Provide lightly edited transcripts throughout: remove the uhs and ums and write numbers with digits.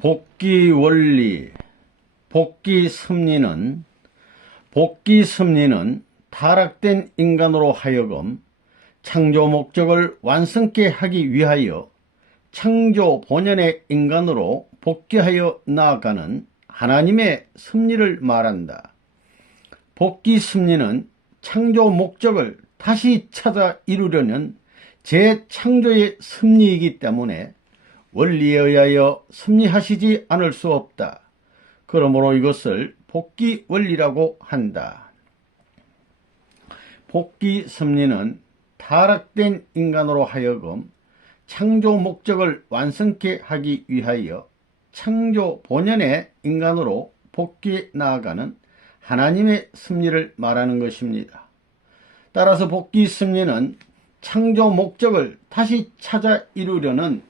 복귀 원리, 복귀 섭리는 타락된 인간으로 하여금 창조 목적을 완성케 하기 위하여 창조 본연의 인간으로 복귀하여 나아가는 하나님의 섭리를 말한다. 복귀 섭리는 창조 목적을 다시 찾아 이루려는 재창조의 섭리이기 때문에 원리에 의하여 섭리하시지 않을 수 없다. 그러므로 이것을 복귀 원리라고 한다. 복귀 섭리는 타락된 인간으로 하여금 창조 목적을 완성케 하기 위하여 창조 본연의 인간으로 복귀해 나아가는 하나님의 섭리를 말하는 것입니다. 따라서 복귀 섭리는 창조 목적을 다시 찾아 이루려는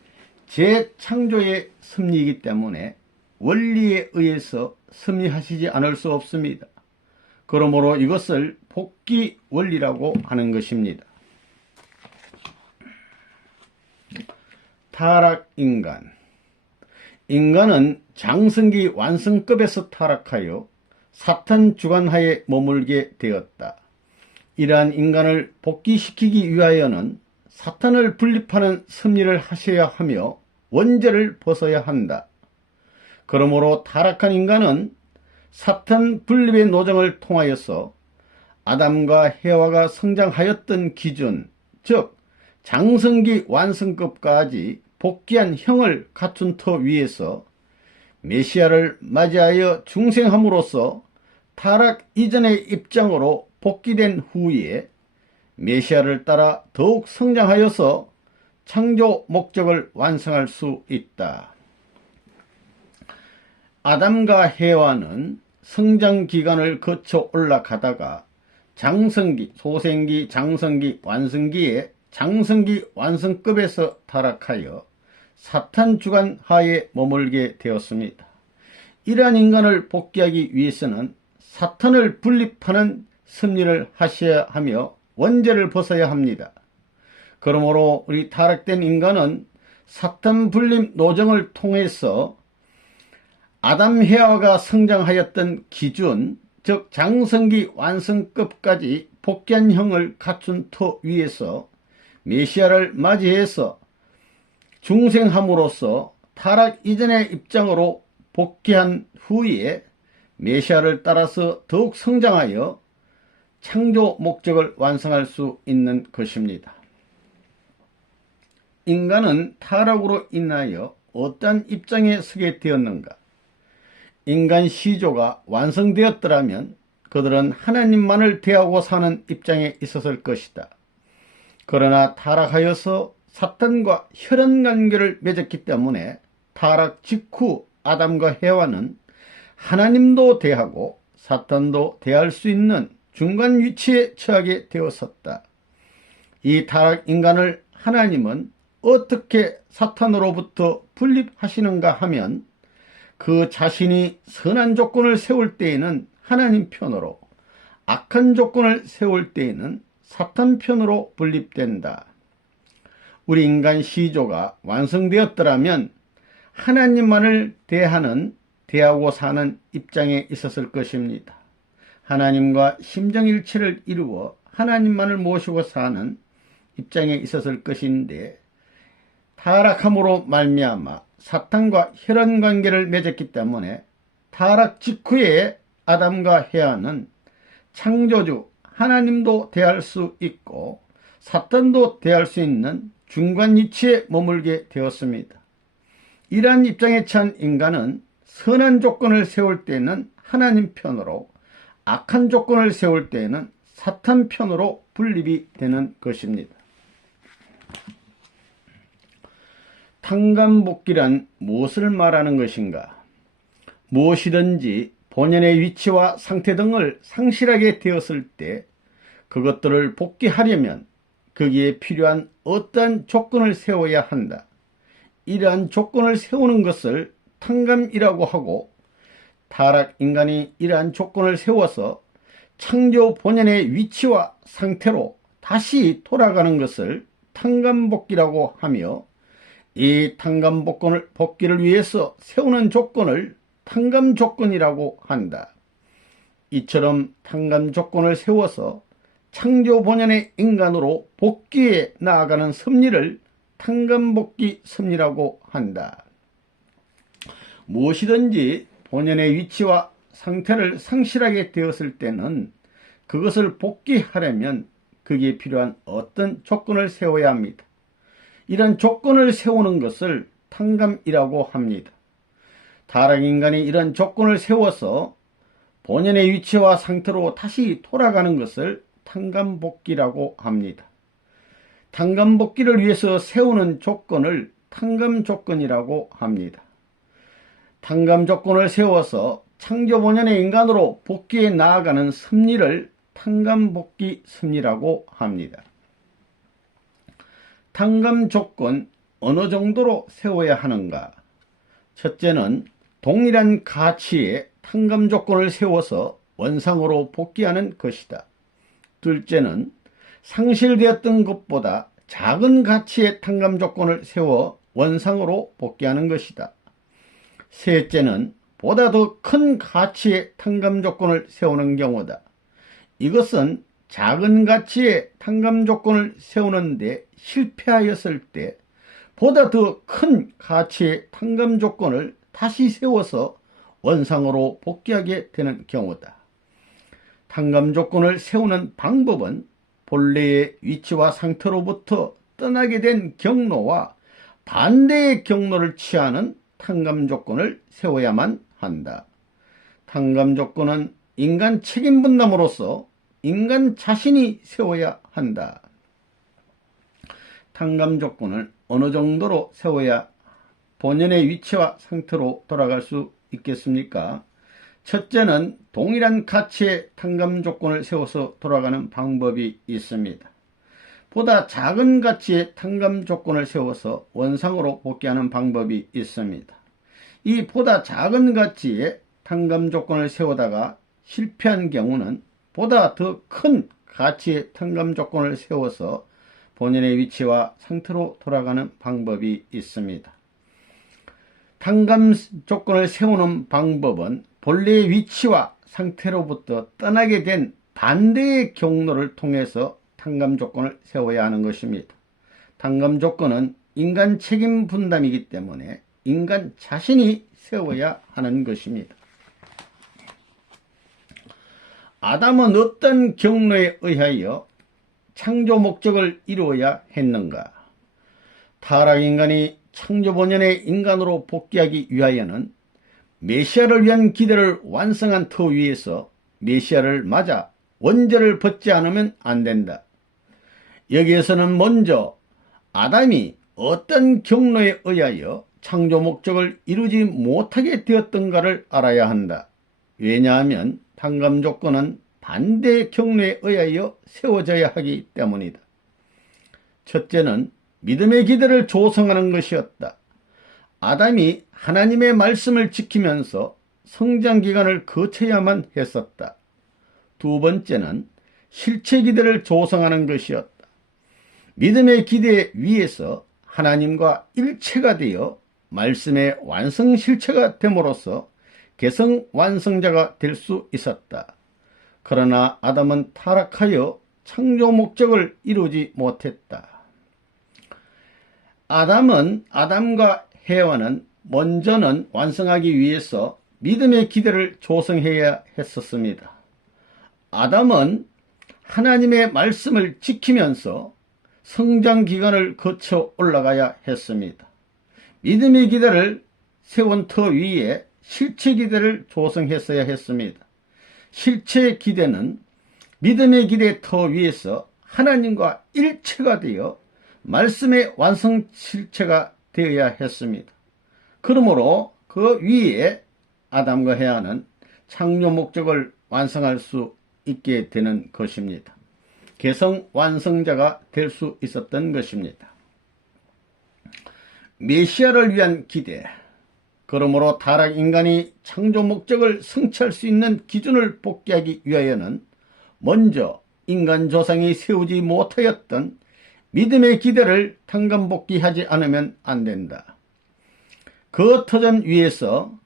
재창조의 섭리이기 때문에 원리에 의해서 섭리하시지 않을 수 없습니다. 그러므로 이것을 복귀 원리라고 하는 것입니다. 타락 인간은 장성기 완성급에서 타락하여 사탄 주관하에 머물게 되었다. 이러한 인간을 복귀시키기 위하여는 사탄을 분립하는 섭리를 하셔야 하며 원죄를 벗어야 한다. 그러므로 타락한 인간은 사탄 분립의 노정을 통하여서 아담과 해와가 성장하였던 기준, 즉 장성기 완성급까지 복귀한 형을 갖춘 터 위에서 메시아를 맞이하여 중생함으로써 타락 이전의 입장으로 복귀된 후에 메시아를 따라 더욱 성장하여서 창조 목적을 완성할 수 있다. 아담과 해와는 성장 기간을 거쳐 올라가다가 장성기, 소생기, 장성기, 완성기에 장성기 완성급에서 타락하여 사탄 주관 하에 머물게 되었습니다. 이러한 인간을 복귀하기 위해서는 사탄을 분립하는 섭리를 하셔야 하며 원죄를 벗어야 합니다. 그러므로 우리 타락된 인간은 사탄 분립 노정을 통해서 아담 해와가 성장하였던 기준, 즉 장성기 완성급까지 복귀한 형을 갖춘 터 위에서 메시아를 맞이해서 중생함으로써 타락 이전의 입장으로 복귀한 후에 메시아를 따라서 더욱 성장하여 창조 목적을 완성할 수 있는 것입니다. 인간은 타락으로 인하여 어떠한 입장에 서게 되었는가? 인간 시조가 완성되었더라면 그들은 하나님만을 대하고 사는 입장에 있었을 것이다. 그러나 타락하여서 사탄과 혈연관계를 맺었기 때문에 타락 직후 아담과 해와는 하나님도 대하고 사탄도 대할 수 있는 중간 위치에 처하게 되었었다. 이 타락 인간을 하나님은 어떻게 사탄으로부터 분립하시는가 하면 그 자신이 선한 조건을 세울 때에는 하나님 편으로, 악한 조건을 세울 때에는 사탄 편으로 분립된다. 우리 인간 시조가 완성되었더라면 하나님만을 대하고 사는 입장에 있었을 것입니다. 하나님과 심정일치를 이루어 하나님만을 모시고 사는 입장에 있었을 것인데 타락함으로 말미암아 사탄과 혈연관계를 맺었기 때문에 타락 직후에 아담과 해와는 창조주 하나님도 대할 수 있고 사탄도 대할 수 있는 중간 위치에 머물게 되었습니다. 이러한 입장에 처한 인간은 선한 조건을 세울 때는 하나님 편으로, 악한 조건을 세울 때는 사탄 편으로 분립이 되는 것입니다. 탕감복귀란 무엇을 말하는 것인가? 무엇이든지 본연의 위치와 상태 등을 상실하게 되었을 때 그것들을 복귀하려면 거기에 필요한 어떠한 조건을 세워야 한다. 이러한 조건을 세우는 것을 탕감이라고 하고 타락 인간이 이러한 조건을 세워서 창조 본연의 위치와 상태로 다시 돌아가는 것을 탕감복귀라고 하며 이 탕감 복귀를 위해서 세우는 조건을 탕감 조건이라고 한다. 이처럼 탕감 조건을 세워서 창조 본연의 인간으로 복귀해 나아가는 섭리를 탕감 복귀 섭리라고 한다. 무엇이든지 본연의 위치와 상태를 상실하게 되었을 때는 그것을 복귀하려면 그게 필요한 어떤 조건을 세워야 합니다. 이런 조건을 세우는 것을 탕감이라고 합니다. 타락인간이 이런 조건을 세워서 본연의 위치와 상태로 다시 돌아가는 것을 탕감복귀라고 합니다. 탕감복귀를 위해서 세우는 조건을 탕감조건이라고 합니다. 탕감조건을 세워서 창조 본연의 인간으로 복귀해 나아가는 섭리를 탕감복귀 섭리라고 합니다. 탕감조건 어느 정도로 세워야 하는가? 첫째는 동일한 가치의 탕감조건을 세워서 원상으로 복귀하는 것이다. 둘째는 상실되었던 것보다 작은 가치의 탕감조건을 세워 원상으로 복귀하는 것이다. 셋째는 보다 더 큰 가치의 탕감조건을 세우는 경우다. 이것은 작은 가치의 탕감조건을 세우는데 실패하였을 때 보다 더 큰 가치의 탕감조건을 다시 세워서 원상으로 복귀하게 되는 경우다. 탕감조건을 세우는 방법은 본래의 위치와 상태로부터 떠나게 된 경로와 반대의 경로를 취하는 탕감조건을 세워야만 한다. 탕감조건은 인간 책임분담으로서 인간 자신이 세워야 한다. 탕감조건을 어느 정도로 세워야 본연의 위치와 상태로 돌아갈 수 있겠습니까? 첫째는 동일한 가치의 탕감조건을 세워서 돌아가는 방법이 있습니다. 보다 작은 가치의 탕감조건을 세워서 원상으로 복귀하는 방법이 있습니다. 이 보다 작은 가치의 탕감조건을 세우다가 실패한 경우는 보다 더 큰 가치의 탕감조건을 세워서 본인의 위치와 상태로 돌아가는 방법이 있습니다. 탕감조건을 세우는 방법은 본래의 위치와 상태로부터 떠나게 된 반대의 경로를 통해서 탕감조건을 세워야 하는 것입니다. 탕감조건은 인간 책임 분담이기 때문에 인간 자신이 세워야 하는 것입니다. 아담은 어떤 경로에 의하여 창조 목적을 이루어야 했는가? 타락인간이 창조 본연의 인간으로 복귀하기 위하여는 메시아를 위한 기대를 완성한 터 위에서 메시아를 맞아 원죄를 벗지 않으면 안 된다. 여기에서는 먼저 아담이 어떤 경로에 의하여 창조 목적을 이루지 못하게 되었던가를 알아야 한다. 왜냐하면 탕감조건은 반대 경로에 의하여 세워져야 하기 때문이다. 첫째는 믿음의 기대를 조성하는 것이었다. 아담이 하나님의 말씀을 지키면서 성장기간을 거쳐야만 했었다. 두 번째는 실체 기대를 조성하는 것이었다. 믿음의 기대 위에서 하나님과 일체가 되어 말씀의 완성 실체가 됨으로써 개성 완성자가 될 수 있었다. 그러나 아담은 타락하여 창조 목적을 이루지 못했다. 아담과 해와는 먼저는 완성하기 위해서 믿음의 기대를 조성해야 했었습니다. 아담은 하나님의 말씀을 지키면서 성장 기간을 거쳐 올라가야 했습니다. 믿음의 기대를 세운 터 위에 실체 기대를 조성했어야 했습니다. 실체 기대는 믿음의 기대 터 위에서 하나님과 일체가 되어 말씀의 완성 실체가 되어야 했습니다. 그러므로 그 위에 아담과 해와는 창조 목적을 완성할 수 있게 되는 것입니다. 개성 완성자가 될 수 있었던 것입니다. 메시아를 위한 기대. 그러므로 타락 인간이 창조 목적을 성취할 수 있는 기준을 복귀하기 위하여는 먼저 인간 조상이 세우지 못하였던 믿음의 기대를 탕감복귀하지 않으면 안 된다. 그 터전 위에서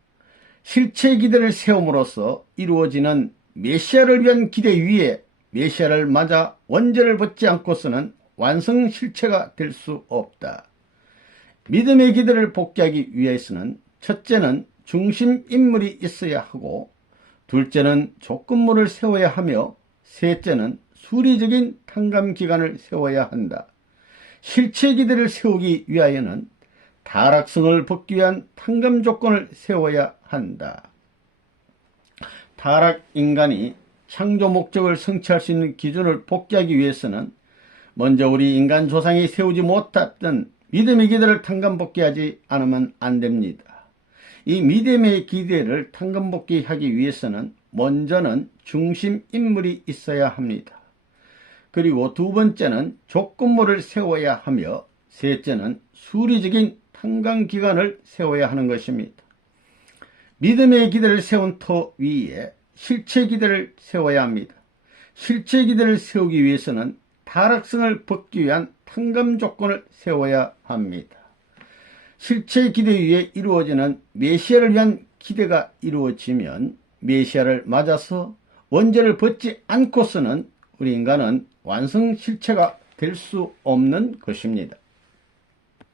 실체 기대를 세움으로써 이루어지는 메시아를 위한 기대 위에 메시아를 맞아 원죄를 벗지 않고서는 완성 실체가 될 수 없다. 믿음의 기대를 복귀하기 위해서는 첫째는 중심 인물이 있어야 하고, 둘째는 조건물을 세워야 하며, 셋째는 수리적인 탕감 기간을 세워야 한다. 실체 기대를 세우기 위하여는 타락성을 벗기 위한 탕감 조건을 세워야 한다. 타락 인간이 창조 목적을 성취할 수 있는 기준을 복귀하기 위해서는 먼저 우리 인간 조상이 세우지 못했던 믿음의 기대를 탕감복귀하지 않으면 안 됩니다. 이 믿음의 기대를 탕감복귀하기 위해서는 먼저는 중심 인물이 있어야 합니다. 그리고 두 번째는 조건물을 세워야 하며, 셋째는 수리적인 탕감 기간을 세워야 하는 것입니다. 믿음의 기대를 세운 터 위에 실체 기대를 세워야 합니다. 실체 기대를 세우기 위해서는 타락성을 벗기 위한 탕감 조건을 세워야 합니다. 실체 기대 위에 이루어지는 메시아를 위한 기대가 이루어지면 메시아를 맞아서 원죄를 벗지 않고서는 우리 인간은 완성 실체가 될 수 없는 것입니다.